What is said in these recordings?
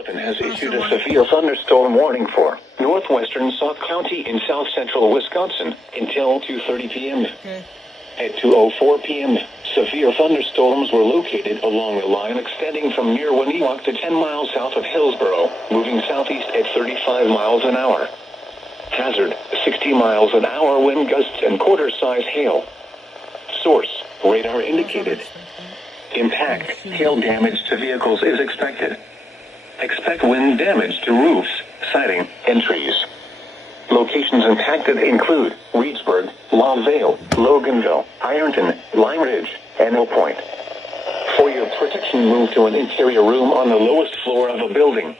Sullivan has issued a severe thunderstorm warning for northwestern Sauk County in south-central Wisconsin until 2:30 p.m. Okay. At 2:04 p.m., severe thunderstorms were located along the line extending from near Winnewauk to 10 miles south of Hillsboro, moving southeast at 35 miles an hour. Hazard, 60 miles an hour wind gusts and quarter-size hail. Source, radar indicated. Impact, hail damage to vehicles is expected. Expect wind damage to roofs, siding, and trees. Locations impacted include Reedsburg, La Vale, Loganville, Ironton, Lime Ridge, and Mill Point. For your protection, move to an interior room on the lowest floor of a building.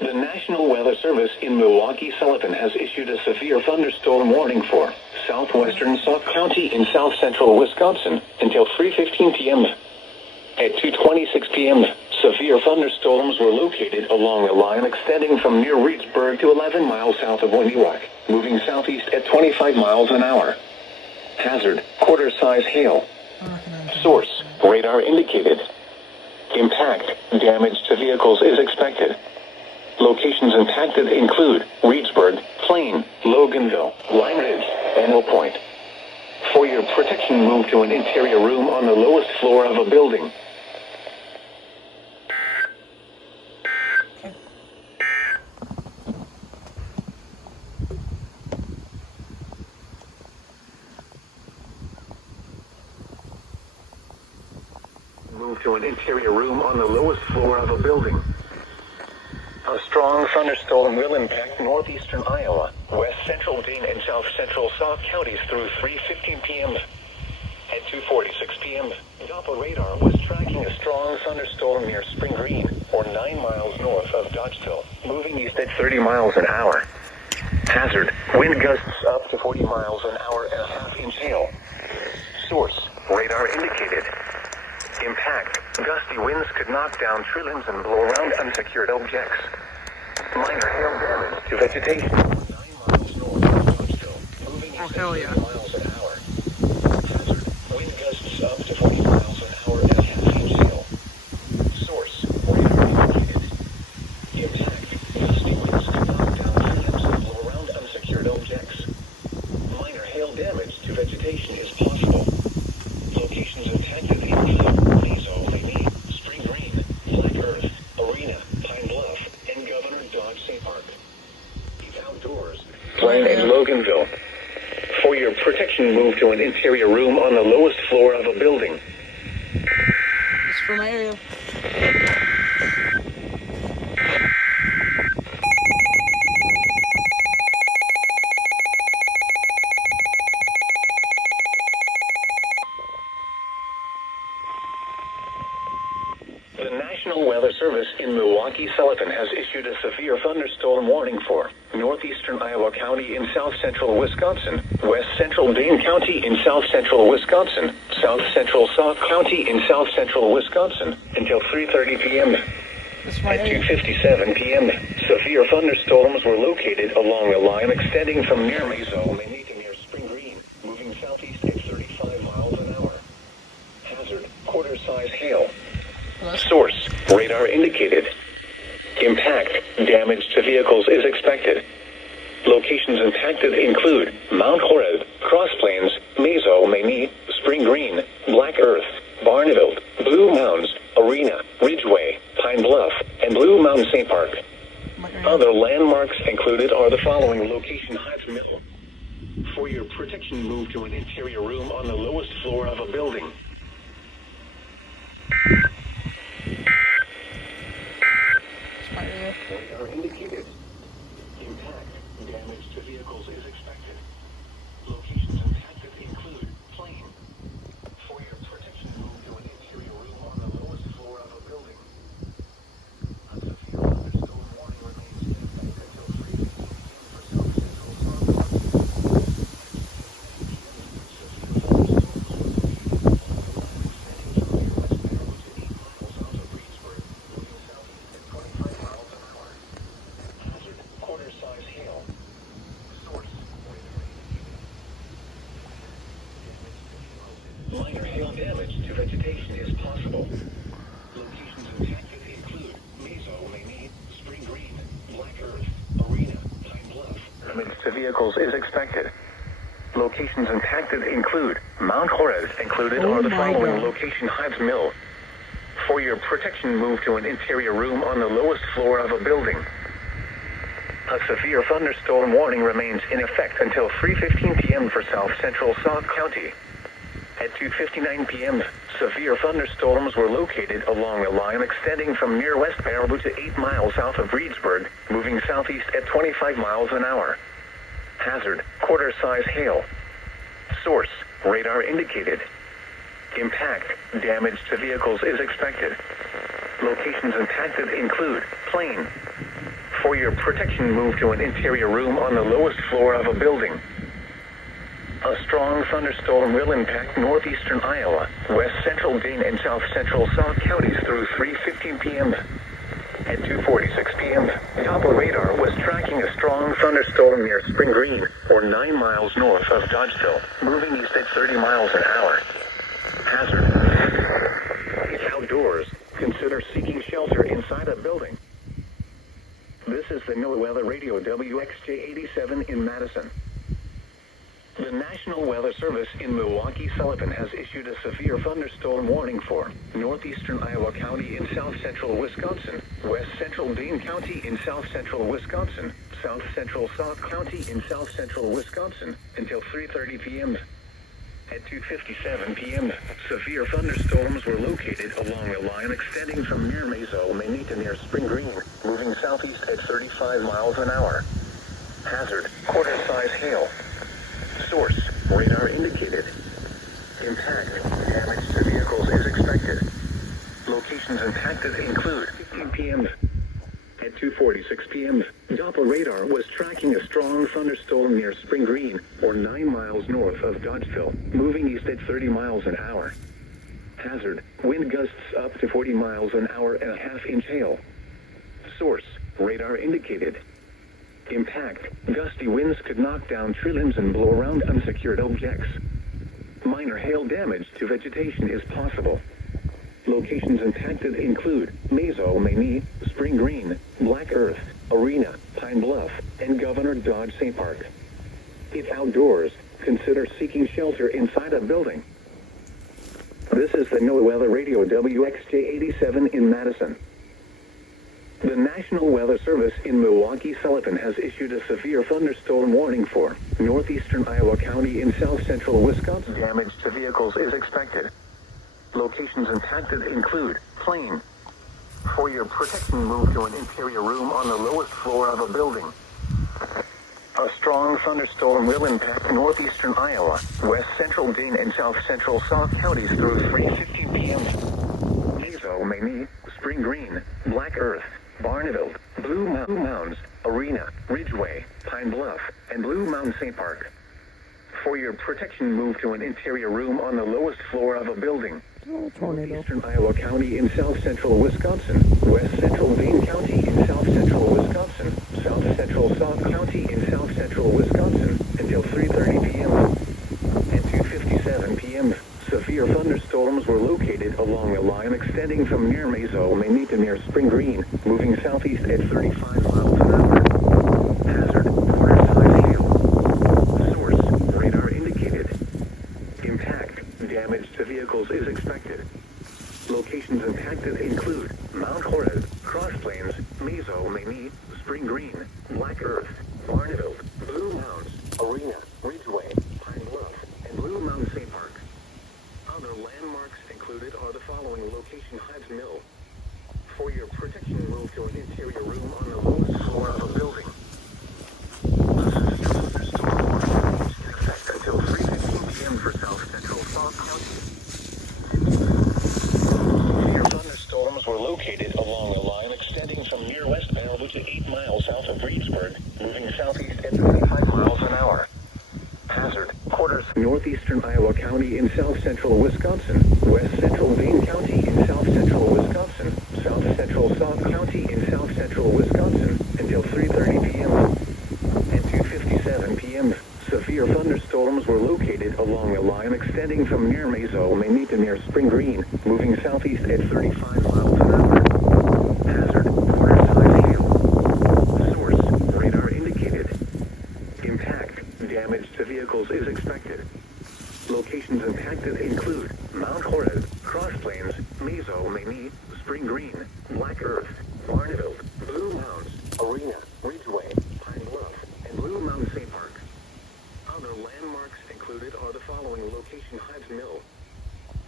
The National Weather Service in Milwaukee-Sullivan has issued a severe thunderstorm warning for southwestern Sauk County in south-central Wisconsin until 3:15 p.m. At 2:26 p.m., severe thunderstorms were located along the line extending from near Reedsburg to 11 miles south of Winnewauk, moving southeast at 25 miles an hour. Hazard, quarter-size hail. Source, radar indicated. Impact, damage to vehicles is expected. Locations impacted include Reedsburg, Plain, Loganville, Lime Ridge, and Mill Point. For your protection, move to an interior room on the lowest floor of a building. Move to an interior room on the lowest floor of a building. A strong thunderstorm will impact northeastern Iowa, west central Dane, and south central Sauk counties through 3:15 p.m. At 2:46 p.m., Doppler radar was tracking a strong thunderstorm near Spring Green, or 9 miles north of Dodgeville, moving east at 30 miles an hour. Hazard, wind gusts up to 40 miles an hour and a half-inch hail. Source, radar indicated. Impact, gusty winds could knock down tree limbs and blow around unsecured objects. Minor hail damage to vegetation. 9 miles north of Dodgeville, moving east at 30 miles an hour. Hazard, wind gusts up to 40 miles an hour and a half-inch hail. Source, radar indicated. Impact, gusty winds could knock down tree limbs and blow around unsecured objects. Minor hail damage to vegetation is possible. Locations impacted include Spring Green, Black Earth, Arena, Pine Bluff, and Governor Dodge State Park. Keep outdoors. Plain and Loganville. For your protection, move to an interior room on the lowest floor of a building. It's for my area. The National Weather Service in Milwaukee-Sullivan has issued a severe thunderstorm warning for northeastern Iowa County in south-central Wisconsin, west-central Dane County in south-central Wisconsin, south-central Sauk County in south-central Wisconsin until 3:30 p.m. At 2:57 p.m., severe thunderstorms were located along the line extending from near Mazo to near Spring Green, moving southeast at 35 miles an hour. Hazard, quarter-size hail. Source, radar indicated. Impact, damage to vehicles is expected. Locations impacted include Mount Horeb, Cross Plains, Mazo, Maine, Spring Green, Black Earth, Barneville, Blue Mounds, Arena, Ridgeway, Pine Bluff, and Blue Mountain State Park. Other landmarks included are the following: location Heights Mill. For your protection, move to an interior room on the lowest floor of a building. Radar indicated. Impact, damage to vehicles is expected. Locations impacted include Plain. For your protection, move to an interior room on the lowest floor of a building. A severe thunderstorm warning remains in effect until 3:15 for south-central Sauk County. Severe thunderstorms were located along the line extending from near westbound to 8 miles south of Reedsburg, moving southeast at 25 miles an hour. Hazard, vehicles is expected. Locations impacted include Mount Juarez. Included Oh are the my following God. location: Hives Mill. For your protection, move to an interior room on the lowest floor of a building. A severe thunderstorm warning remains in effect until 3:15 p.m. for South Central Sauk County. At 2:59 p.m., severe thunderstorms were located along a line extending from near West Baraboo to 8 miles south of Reedsburg, moving southeast at 25 miles an hour. Hazard: quarter-size hail. Source: radar indicated. Impact: damage to vehicles is expected. Locations impacted include plane. For your protection, move to an interior room on the lowest floor of a building. A strong thunderstorm will impact northeastern Iowa, west central Dane, and south central Sauk counties through 3:15 p.m. At 2:46 p.m., Doppler radar was tracking a strong thunderstorm near Spring Green, or 9 miles north of Dodgeville, moving east at 30 miles an hour. Hazard: if outdoors, consider seeking shelter inside a building. This is the NOAA Weather Radio WXJ87 in Madison. The National Weather Service in Milwaukee-Sullivan has issued a severe thunderstorm warning for northeastern Iowa County in south central Wisconsin, west central Dane County in south central Wisconsin, south central Sauk County in south central Wisconsin, until 3:30 p.m. At 2:57 p.m., severe thunderstorms were located along a line extending from near Mazo, Maine to near Spring Green, moving southeast at 35 miles an hour. Hazard: quarter-size hail. Source: radar indicated. Impact: damage to vehicles is expected. Locations impacted include 15 p.m. At 2:46 p.m., Doppler radar was tracking a strong thunderstorm near Spring Green, or 9 miles north of Dodgeville, moving east at 30 miles an hour. Hazard: wind gusts up to 40 miles an hour and a half-inch hail. Source: radar indicated. Impact: gusty winds could knock down tree limbs and blow around unsecured objects. Minor hail damage to vegetation is possible. Locations impacted include Mazo, Maine, Spring Green, Black Earth, Arena, Pine Bluff, and Governor Dodge St. Park. If outdoors, consider seeking shelter inside a building. This is the NOAA Weather Radio WXJ87 in Madison. The National Weather Service in Milwaukee-Sullivan has issued a severe thunderstorm warning for northeastern Iowa County in south central Wisconsin. Damage to vehicles is expected. Locations impacted include plane. For your protection, move to an interior room on the lowest floor of a building. A strong thunderstorm will impact northeastern Iowa, west central Dane, and south central Sauk counties through 3:15 p.m. Mazo, Maine, Spring Green, Black Earth, Barneville, Blue Mounds, Arena, Ridgeway, Pine Bluff, and Blue Mountain St. Park. For your protection, move to an interior room on the lowest floor of a building. Oh, tornado. Eastern Iowa County in south central Wisconsin, west central Dane County in south central Wisconsin, south central Sauk County in south central Wisconsin, until 3:30 p.m. At 2:57 p.m., severe thunderstorms were located along a line extending from near Mazo, Maine to near Spring Green, moving southeast at 35 miles an hour. Hazard: quarter-size hail. Source: radar indicated. Impact: damage to vehicles is expected. Locations impacted include Mount Juarez, Cross Plains, Mazo, Maine, Spring Green, Black Earth, Barneville, Blue Mounds, Arena, Ridgeway, Pine Bluff, and Blue Mountain St. Park. Other landmarks included are the following location: Hives Mill. For your protection, move to an interior room on the lowest floor of a building. A severe thunderstorm warning remains in effect until 3:15 p.m. for south central Sauk County. Severe thunderstorms were located along a line extending from near West Baraboo to 8 miles south of Reedsburg, moving southeast at 25 miles an hour. Hazard: quarters northeastern Iowa County in south central Wisconsin, west central Dane County in south central Wisconsin, south central Sauk County in south central Wisconsin, until 3:30 p.m. At 2:57 p.m., severe thunderstorms were located along a line extending from near Mazo, Maine to near Spring Green, moving southeast at 35 miles an hour. Hazard: quarter-size hail. Source: radar indicated. Impact: vehicles is expected. Locations impacted include Mount Horeb, Cross Plains, Meso, Mamie, Spring Green, Black Earth, Barneville, Blue Mounds, Arena, Ridgeway, Pine Bluff, and Blue Mountain State Park. Other landmarks included are the following location: Hives Mill.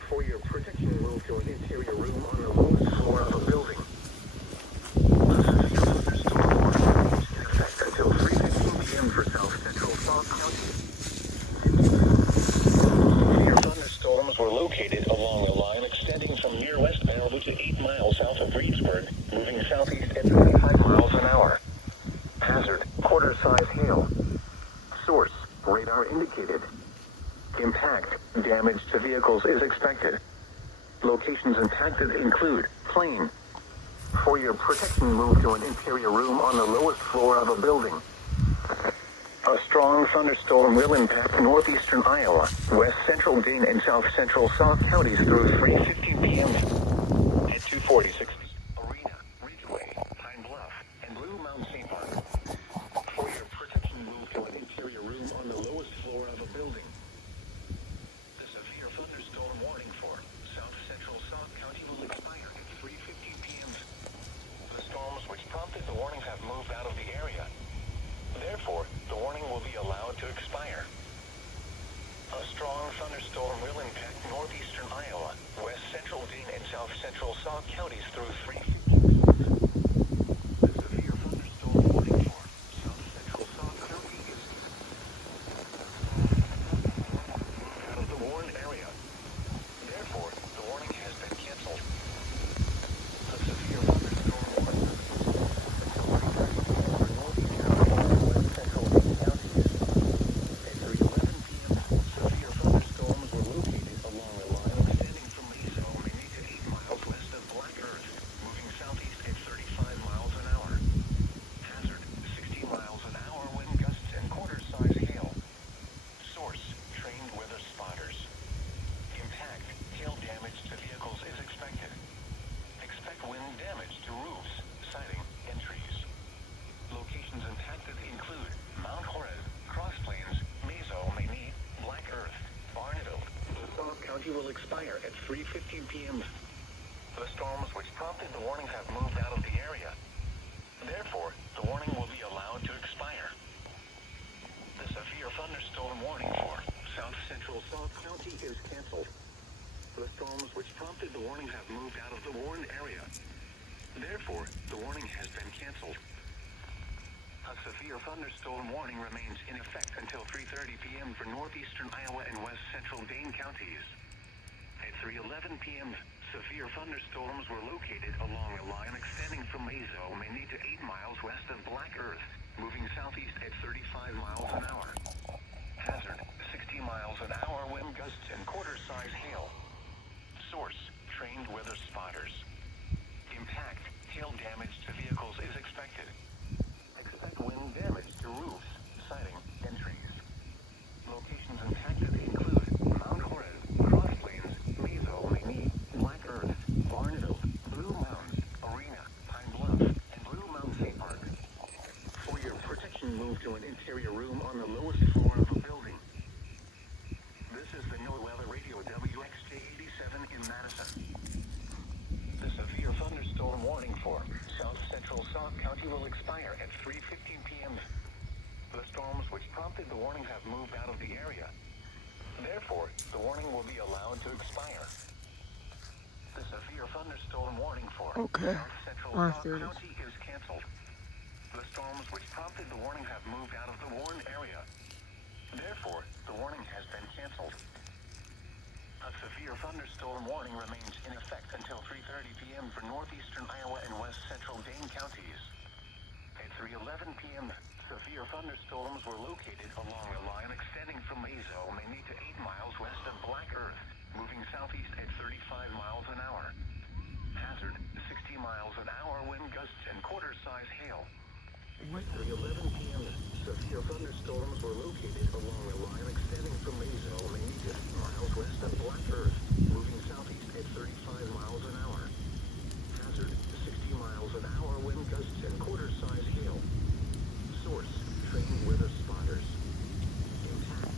For your protection, move to an interior room on the lowest floor of a building. Until 3:15 p.m. for South Central Sauk County. Severe thunderstorms were located along a line extending from near West Malibu to 8 miles south of Reedsburg, moving southeast at 35 miles an hour. Hazard: quarter-size hail. Source: radar indicated. Impact: damage to vehicles is expected. Locations impacted include Plain. For your protection, move to an interior room on the lowest floor of a building. A strong thunderstorm will impact northeastern Iowa, west central Dane, and south central Sauk counties through 3:15 p.m. at 246 Arena, Ridgeway, Pine Bluff, and Blue Mountain State Park. For your protection, move to an interior room on the lowest floor of a building. The severe thunderstorm warning for south central Sauk County will expire at 3:15 p.m. The storms which prompted the warning have moved out of the area. Therefore, the warning will be allowed to expire. A strong thunderstorm will impact northeastern Iowa, west central Dane, and south central Sauk counties through 3:15 p.m. The severe thunderstorm warning for south central Sauk County is out of the warned area. Therefore, the warning has been canceled. The severe thunderstorm warning will expire at 3:15 p.m. The storms which prompted the warning have moved out of the area. Therefore, the warning will be allowed to expire. The severe thunderstorm warning for south central Sauk County is canceled. The storms which prompted the warning have moved out of the warned area. Therefore, the warning has been canceled. A severe thunderstorm warning remains in effect until 3:30 p.m. for northeastern Iowa and west central Dane counties. At 3:11 p.m., severe thunderstorms were located along a line extending from Meso, Mamie to 8 miles west of Black Earth, moving southeast at 35 miles an hour. Hazard: 60 miles an hour wind gusts and quarter-size hail. Source: trained weather spotters. Impact: hail damage to vehicles is expected. Expect wind damage to roofs, siding, and trees. Locations impacted include Mount Horeb, Cross Plains, Meso, Mamie, Black Earth, Barneville, Blue Mounds, Arena, Pine Bluff, and Blue Mountain State Park. For your protection, move to an interior room on the lowest floor of a building. This is the NOAA Weather Radio WXJ87 in Madison. The severe thunderstorm warning for south central Sauk County will expire at 3:15 p.m. The storms which prompted the warning have moved out of the area. Therefore, the warning will be allowed to expire. The severe thunderstorm warning for south central Sauk County is canceled. The storms which prompted the warning have moved out of the warned area. Therefore, the warning has been canceled. A severe thunderstorm warning remains in effect until 3:30 p.m. for northeastern Iowa and west central Dane counties. At 3:11 p.m., severe thunderstorms were located along a line extending from Meso, Mamie to 8 miles west of Black Earth, moving southeast at 35 miles an hour. Hazard: 60 miles an hour wind gusts and quarter-size hail. At 3:11 p.m., severe thunderstorms were located along a line extending from Meso, Mamie to 8 miles west of Black Earth, moving southeast at 35 miles an hour. Hazard: 60 miles an hour wind gusts and quarter-size hail. Source: trained weather spotters. Impact: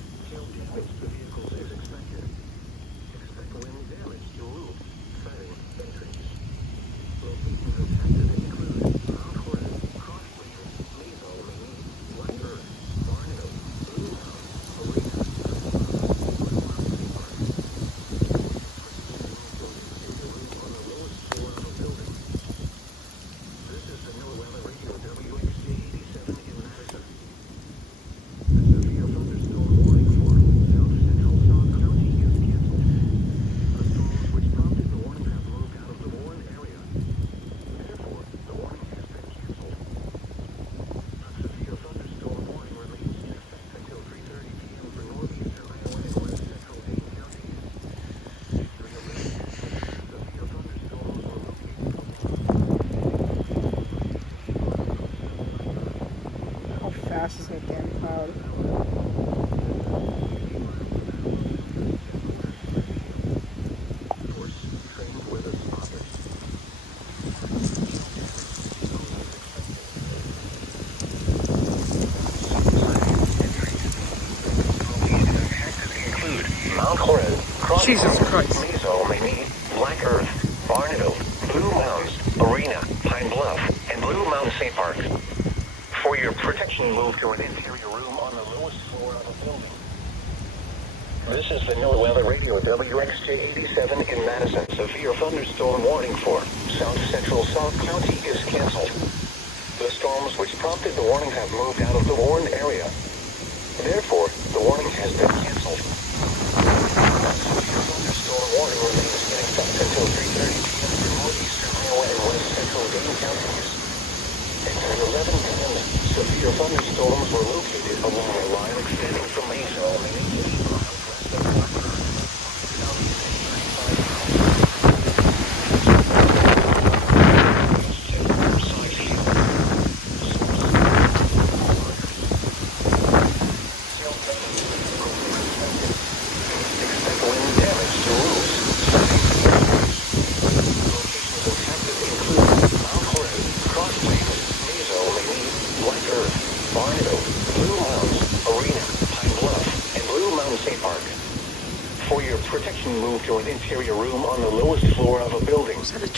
passes that damn cloud. Jesus Christ. Meso, Mimi, Black Earth, Barneville, Blue Mounds, Arena, Pine Bluff, and Blue Mountain State Park. For your protection, move to an interior room on the lowest floor of a building. This is the NOAA Weather Radio WXJ87 in Madison. Severe thunderstorm warning for South Central Sauk County is canceled. The storms which prompted the warning have moved out of the warned area. Therefore, the warning has been canceled. Thunderstorm warning remains in effect until 3:30 p.m. for northeastern Iowa and west central Dane counties. And at 11 p.m., severe thunderstorms were located along a line extending from Meso, Mimi, southeast of Black Earth, southeast of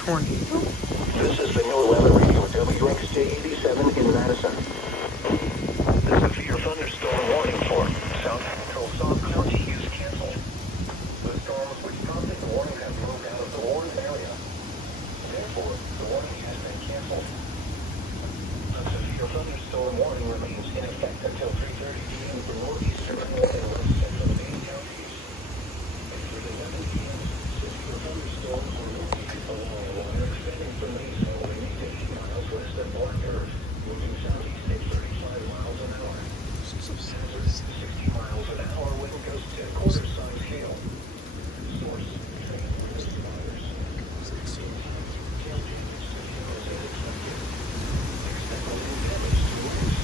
tornado? This is the NOAA Weather Radio WXJ87 in Madison. The severe thunderstorm warning for South Central Sauk County is canceled. The storms which prompted the warning have moved out of the warned area. Therefore, the warning has been canceled. A severe thunderstorm warning remains in effect until 3:30 p.m. for northeastern Iowa and west central Dane counties. And for 11 p.m., severe thunderstorms were located along a line extending from Meso, Mimi to 8 miles west of Black Earth, moving southeast at 35 miles an hour. Hazard, 60 miles an hour wind gusts and quarter-size hail. Source, train weather spotters. Hail damage to vehicles as expected. Expect wind damage to roofs,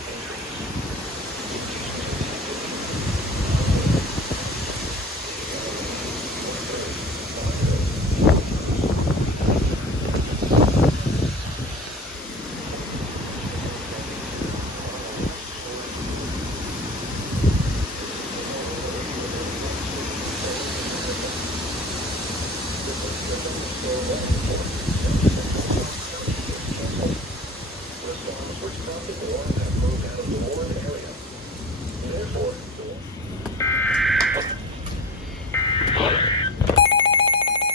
siding, and trees.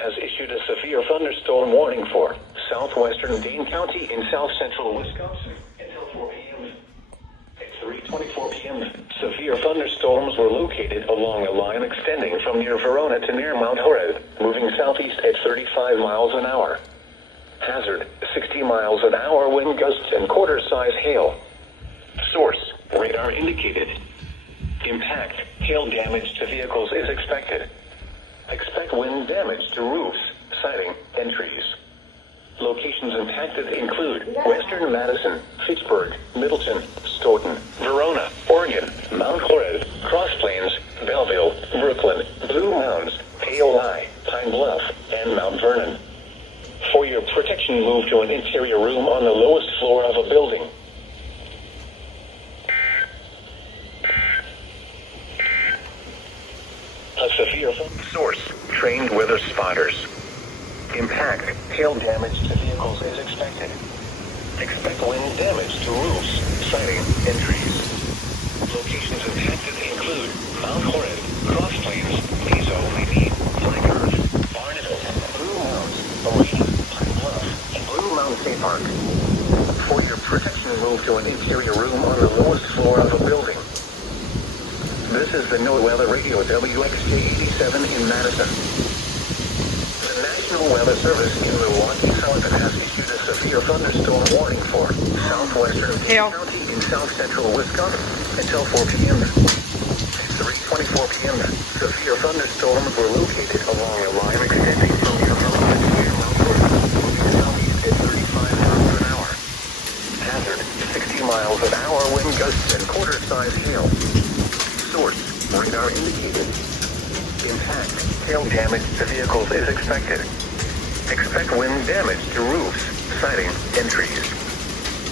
Has issued a severe thunderstorm warning for southwestern Dane County in south central Wisconsin until 4 p.m. At 3:24 p.m., severe thunderstorms were located along a line extending from near Verona to near Mount Horeb, moving southeast at 35 miles an hour. Hazard, 60 miles an hour wind gusts and quarter-size hail. Source, radar indicated. Impact, hail damage to vehicles is expected. Expect wind damage to roofs, siding, and trees. Locations impacted include western Madison, Fitchburg, Middleton, Stoughton, Verona, Oregon, Mount Horeb, Cross Plains, Belleville, Brooklyn, Blue Mounds, Paoli, Pine Bluff, and Mount Vernon. For your protection, move to an interior room on the lowest floor of a building. A severe source, trained weather spotters. Impact, hail damage to vehicles is expected. Expect wind damage to roofs, siding, and trees. Locations impacted include Mount Horeb, Cross Plains, Meso, Mimi, Black Earth, Barneville, Blue Mounds, Arena, Pine Bluff, and Blue Mountain State Park. For your protection, move to an interior room on the lowest floor of a building. This is the NOAA Weather Radio WXJ87 in Madison. The National Weather Service in Milwaukee, Sullivan has issued a severe thunderstorm warning for southwestern Dane County in south central Wisconsin until 4 p.m. p.m. Severe thunderstorms were located along a line extending from near Verona to near Mount Horeb, moving southeast at 35 miles an hour. Hazard, 60 miles an hour wind gusts and quarter-size hail. Source, radar indicated. Impact, hail damage to vehicles is expected. Expect wind damage to roofs, siding, and trees.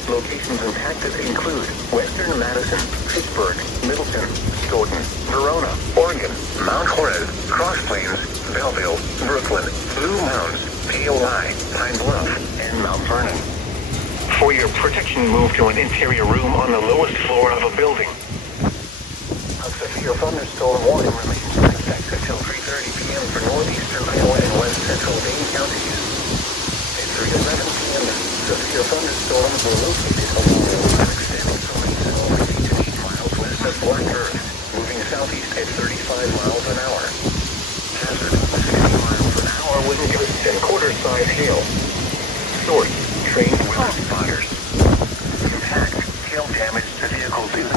Locations impacted include Western Madison, Pittsburgh, Middleton, Stoughton, Verona, Oregon, Mount Horeb, Cross Plains, Belleville, Brooklyn, Blue Mounds, POI, Pine Bluff, and Mount Vernon. For your protection, move to an interior room on the lowest floor of a building. A severe thunderstorm warning remains in effect until 3:30 p.m. for northeastern Iowa and west central Dane counties. At 3:11 p.m., severe thunderstorms were located along the line extending from 8 to 8 miles west of Black Earth, moving southeast at 35 miles an hour. Hazard, 60 miles an hour wind gusts and quarter-size hail. Source, trained weather spotters. Impact, hail damage to vehicles is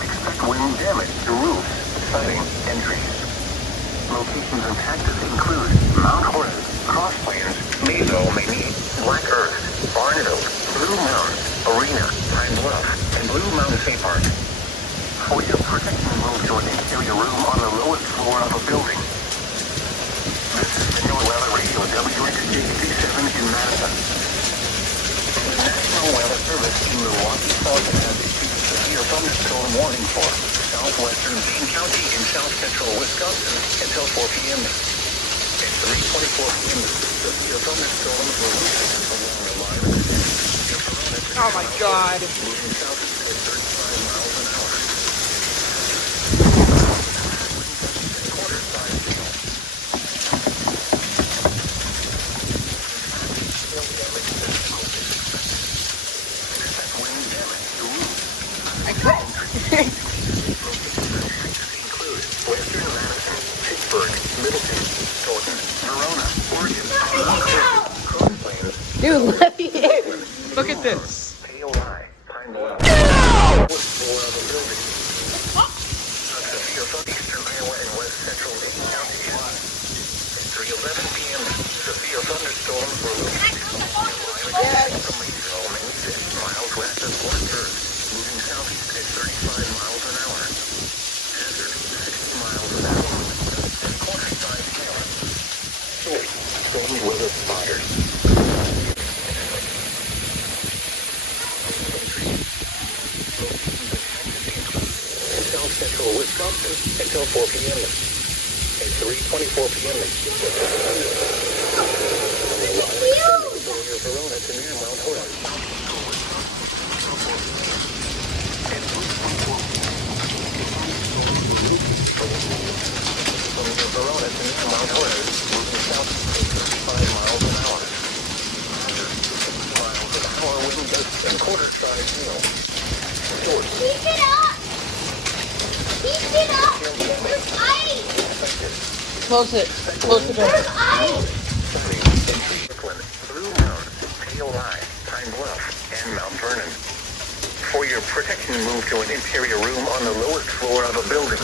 expect wind damage to roofs, siding, and trees. Locations impacted include Mount Horeb, Cross Plains, Mayville, Maine, Black Earth, Barneville, Blue Mounds, Arena, Pine Bluff, and Blue Mountain State Park. For your protection, move to an interior room on the lowest floor of a building. This is the New Weather Radio WXT-87 in Madison. The National Weather Service in Milwaukee, Wisconsin has issued a severe thunderstorm warning for southwestern Dane County in south central Wisconsin until 4 p.m. At 3:24 p.m., severe thunderstorms were located along the line extending from Verona to Oh my God. moving southeast at 35 miles an hour. Quarter-size hail. Expect wind damage to roofs. Include Western Madison, Pittsburgh, Middleton, Stoughton, Verona, Oregon, Cross Plains, Dude, let me in. Look at this. POI, Pine Bluff, lowest floor of a building. A severe southeastern Iowa and west central Dane counties. At 3:11 p.m., severe thunderstorms were located along the line extending from Mayville, Maine, miles west of Black Earth, moving southeast at 35 miles an hour. Hazard, 60 miles an hour. Quarter-size hail. Source, stormy weather spotters. South central Wisconsin until 4 p.m. At 3:24 p.m. Near Verona to near Mount Horeb. From near Verona to near Mount Horeb, moving south at 35 miles an hour. 60 miles an hour wind gusts and quarter-size hail. Source. Keep it up! Keep it up! There's ice! Expected. Close it. Close the door. There's ice! Sunny in Brooklyn, Blue Mounds, POI, Pine Bluff, and Mount Vernon. For your protection, move to an interior room on the lowest floor of a building.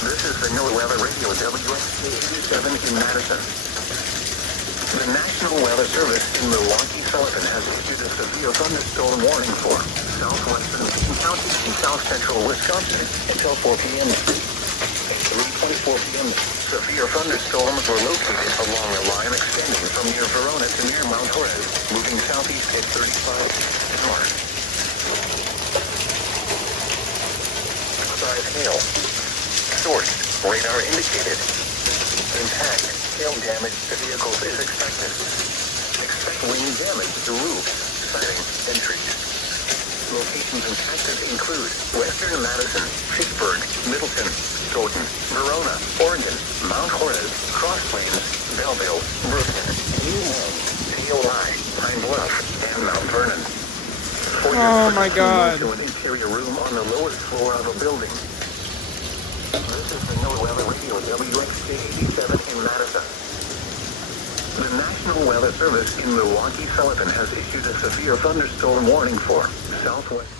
This is the New Weather Radio WXT-87 in Madison. The National Weather Service in Milwaukee, Wisconsin has issued a severe thunderstorm warning for southwestern Dane County and south central Wisconsin until 4 p.m. At 3:24 p.m., severe thunderstorms were located along a line extending from near Verona to near Mount Horeb, moving southeast at 35 north. Size hail. Source, radar indicated. Impact, hail damage to vehicles is expected. Expect wind damage to roofs, siding, and trees. Locations impacted include Western Madison, Pittsburgh, Middleton, Stoughton, Verona, Oregon, Mount Horeb, Cross Plains, Belleville, Brooklyn, Blue Mounds, POI, Pine Bluff, and Mount Vernon. Oh my God. To an interior room on the lowest floor of a building. This is the New Weather Radio WXT-87 in Madison. The National Weather Service in Milwaukee, Wisconsin has issued a severe thunderstorm warning for southwest.